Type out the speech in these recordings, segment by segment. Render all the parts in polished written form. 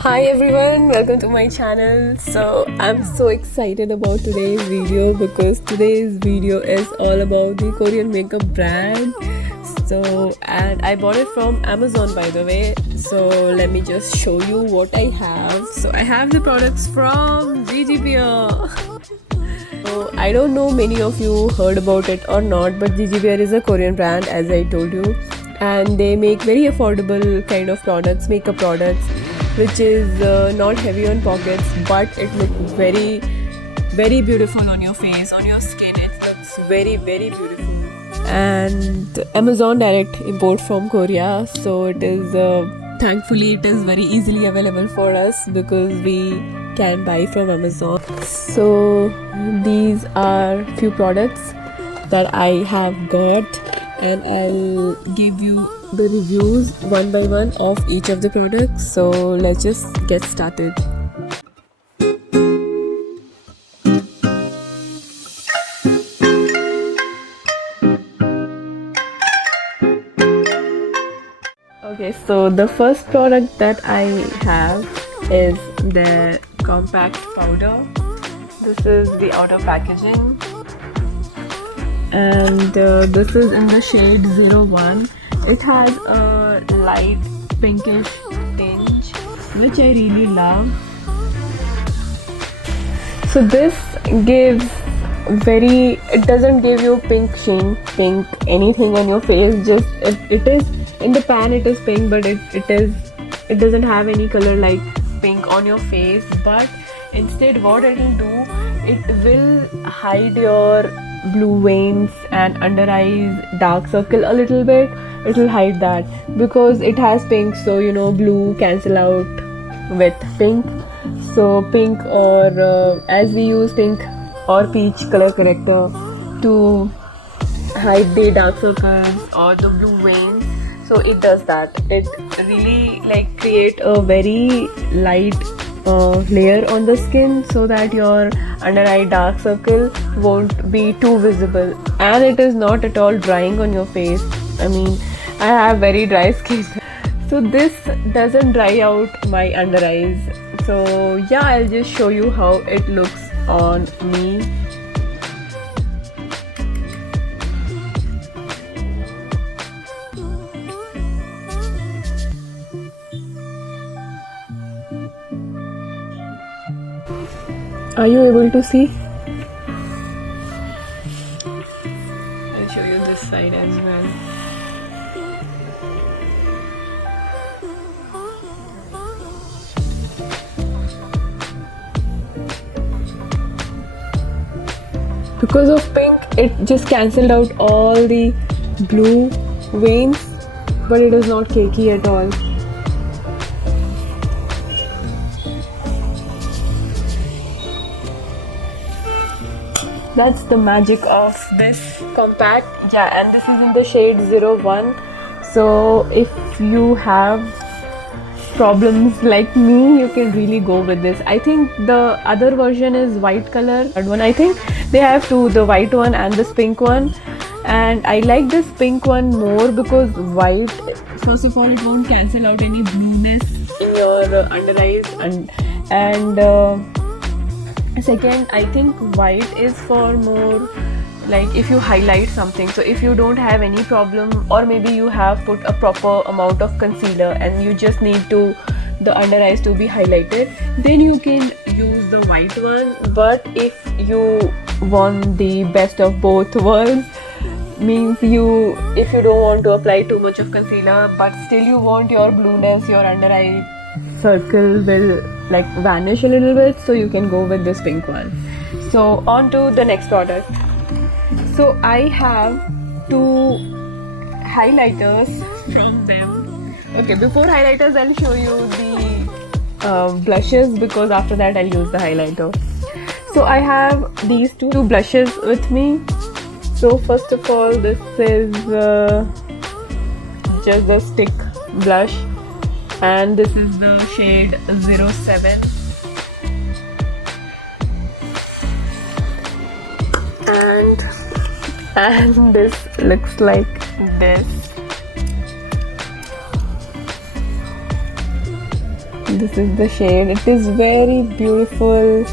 Hi everyone, welcome to my channel. So I'm so excited about today's video because today's video is all about the Korean makeup brand. And I bought it from Amazon, by the way. So let me just show you what I have. So I have the products from GGBR. So I don't know many of you heard about it or not, but GGBR is a Korean brand, as I told you, and they make very affordable kind of products, makeup products, which is not heavy on pockets, but it looks very, very beautiful on your face, on your skin. It looks very, very beautiful. And Amazon direct import from Korea, so it is thankfully it is very easily available for us because we can buy from Amazon. So these are few products that I have got, and I'll give you the reviews one by one of each of the products. So let's just get started. Okay, so the first product that I have is the compact powder. This is the outer packaging, and this is in the shade 01. It has a light pinkish tinge, which I really love. So this gives it doesn't give you pink sheen, pink anything on your face. Just it is in the pan, it is pink, but it doesn't have any color like pink on your face. But instead, what it will do, it will hide your blue veins and under eyes dark circle a little bit. It will hide that because it has pink, so blue cancel out with pink. So pink, or as we use pink or peach color corrector to hide the dark circles or the blue veins, so it does that. It really create a very light layer on the skin so that your under eye dark circle won't be too visible, and it is not at all drying on your face. I mean, I have very dry skin, so this doesn't dry out my under eyes. So yeah, I'll just show you how it looks on me. Are you able to see? I'll show you this side as well. Because of pink, it just cancelled out all the blue veins, but it is not cakey at all. That's the magic of this compact. Yeah, and this is in the shade 01. So if you have problems like me, you can really go with this. I think the other version is white color. One, I think they have two, the white one and this pink one, and I like this pink one more because white, first of all, it won't cancel out any blueness in your under eyes, and second, I think white is for more like if you highlight something. So if you don't have any problem, or maybe you have put a proper amount of concealer and you just need the under eyes to be highlighted, then you can use the white one. But if you want the best of both worlds, means if you don't want to apply too much of concealer but still you want your blueness, your under eye circle will vanish a little bit, so you can go with this pink one. So on to the next product. So I have two highlighters from them. Okay, before highlighters, I'll show you the blushes, because after that I'll use the highlighter. So I have these two blushes with me. So first of all, this is just the stick blush, and this is the shade 07. And this looks like this. This is the shade. It is very beautiful,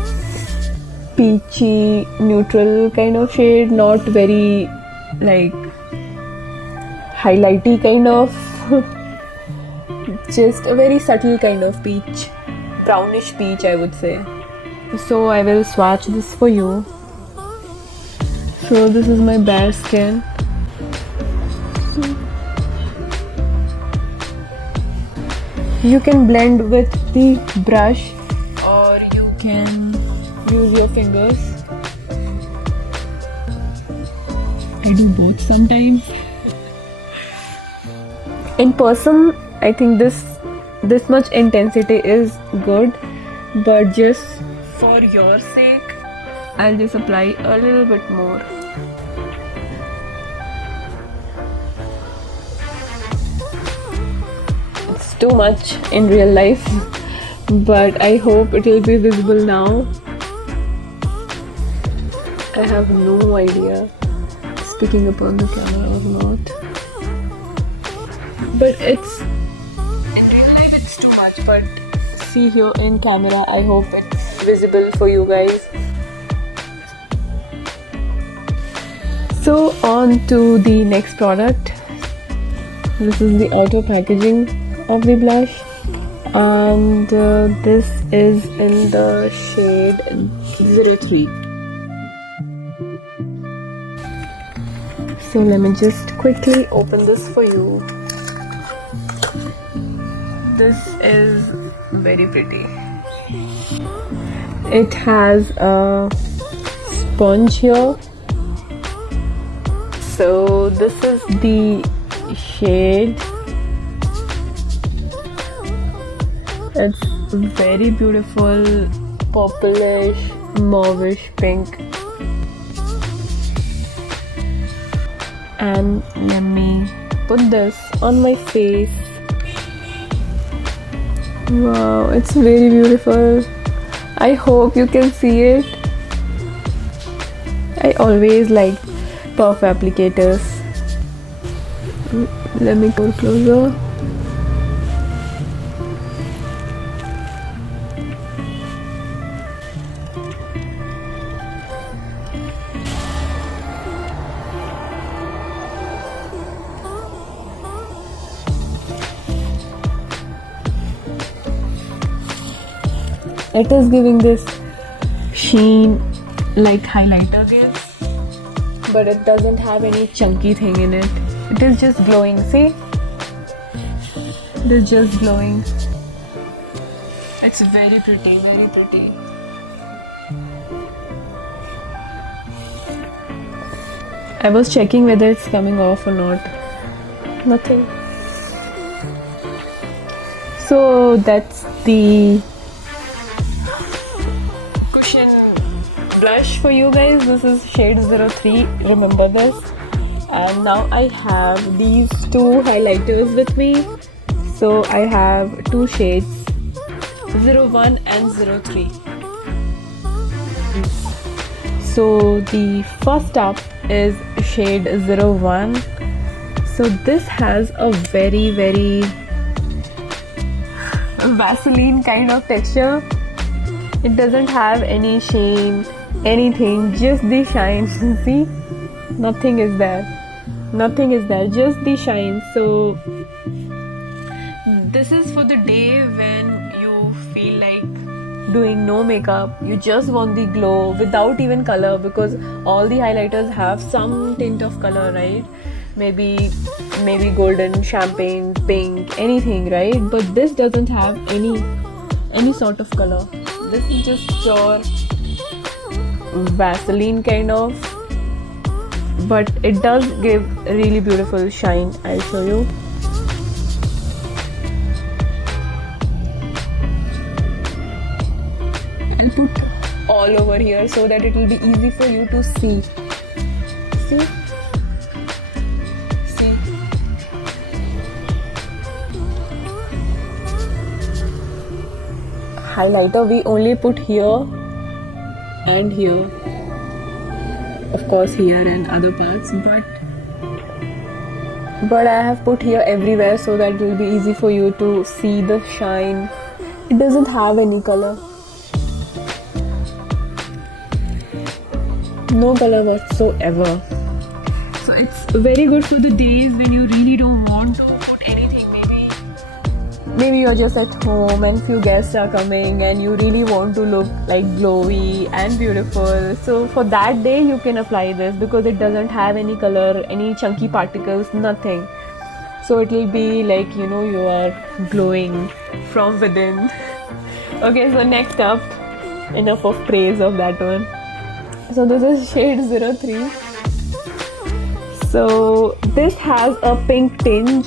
peachy, neutral kind of shade, not very like highlighty kind of. Just a very subtle kind of peach, brownish peach, I would say. So I will swatch this for you. So this is my bare skin. You can blend with the brush or you can use your fingers. I do both sometimes. In person, I think this much intensity is good, but just for your sake, I'll just apply a little bit more. It's too much in real life, but I hope it will be visible now. I have no idea speaking upon the camera or not, but it's in real life it's too much, but see here in camera, I hope it's visible for you guys. So on to the next product. This is the outer packaging of the blush, and this is in the shade 03. So let me just quickly open this for you. This is very pretty. It has a sponge here. So this is the shade. It's very beautiful, purplish, mauvish pink. And let me put this on my face. Wow, it's very beautiful. I hope you can see it. I always like puff applicators. Let me go closer. It is giving this sheen like highlighter gives, but it doesn't have any chunky thing in it. It is just glowing, see? It is just glowing. It's very pretty, very pretty. I was checking whether it's coming off or not. Nothing. So that's the cushion blush for you guys. This is shade 03. Remember this. And now I have these two highlighters with me. So I have two shades, 01 and 03. So the first up is shade 01. So this has a very Vaseline kind of texture. It doesn't have any sheen, anything, just the shine. See, nothing is there, just the shine. So this is for the day when you feel like doing no makeup, you just want the glow without even color, because all the highlighters have some tint of color, right? Maybe golden, champagne, pink, anything, right? But this doesn't have any sort of color. This is just pure Vaseline kind of, but it does give a really beautiful shine. I'll show you. I'll put all over here so that it will be easy for you to see. See? Highlighter we only put here and here, of course here and other parts, but I have put here everywhere so that it will be easy for you to see the shine It doesn't have any color. No color whatsoever. So it's very good for the days when you really don't want to put anything. Maybe you're just at home and few guests are coming and you really want to look like glowy and beautiful. So for that day you can apply this because it doesn't have any color, any chunky particles, nothing. So it will be like, you know, you are glowing from within. Okay, so next up, enough of praise of that one. So this is shade 03. So this has a pink tinge,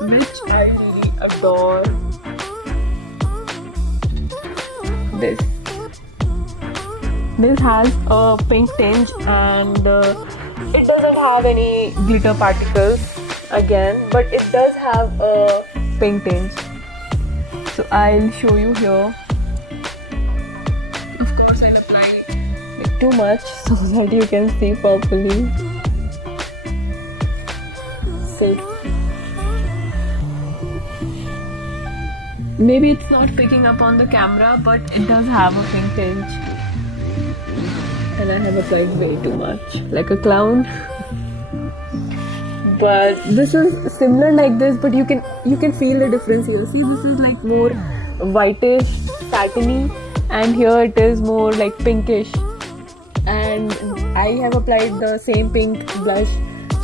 which I really adore. This has a pink tinge and it doesn't have any glitter particles again, but it does have a pink tinge. So I'll show you here. Of course, I'll apply it too much so that you can see properly. See. Maybe it's not picking up on the camera, but it does have a pink tinge. And I have applied way too much, like a clown. But this is similar like this, but you can feel the difference here. See, this is like more whitish, satiny, and here it is more like pinkish. And I have applied the same pink blush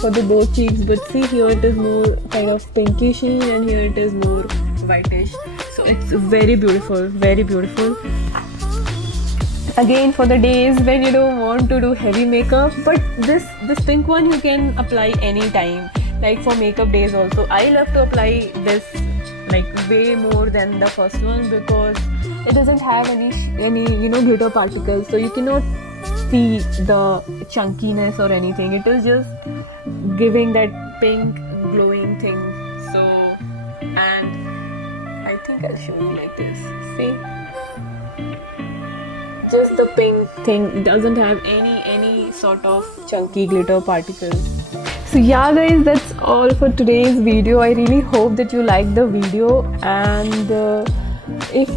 for the both cheeks, but see, here it is more kind of pinkishy and here it is more whitish. So it's very beautiful, very beautiful. Again, for the days when you don't want to do heavy makeup, but this pink one you can apply anytime, like for makeup days also. I love to apply this like way more than the first one because it doesn't have any you know, glitter particles, so you cannot see the chunkiness or anything. It is just giving that pink glowing thing. So, and I think I'll show you like this. See, just the pink thing, doesn't have any sort of chunky glitter particles. So yeah guys, that's all for today's video. I really hope that you liked the video, and if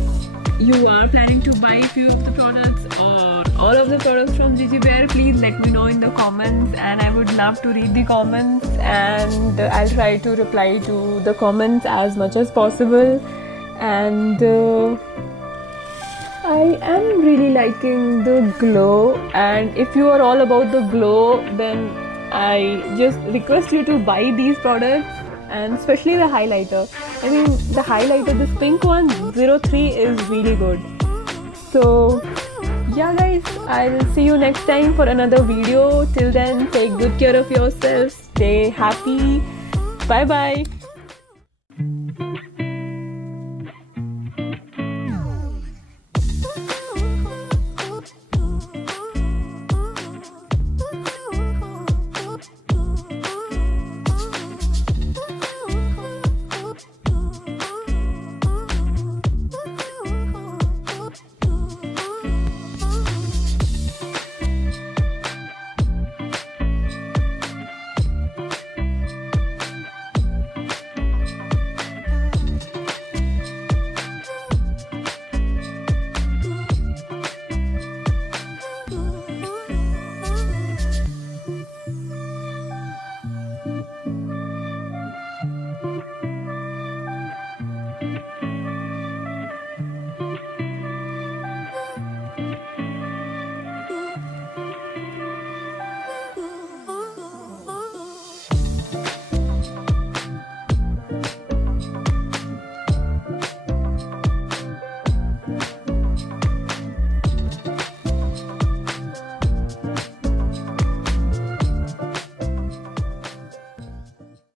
you are planning to buy a few of the products or all of the products from Gigi Bear, please let me know in the comments, and I would love to read the comments, and I'll try to reply to the comments as much as possible. And I am really liking the glow, and if you are all about the glow, then I just request you to buy these products, and especially the highlighter. I mean, the highlighter, this pink one, 03, is really good. So yeah guys, I'll see you next time for another video. Till then, take good care of yourself, stay happy, bye bye.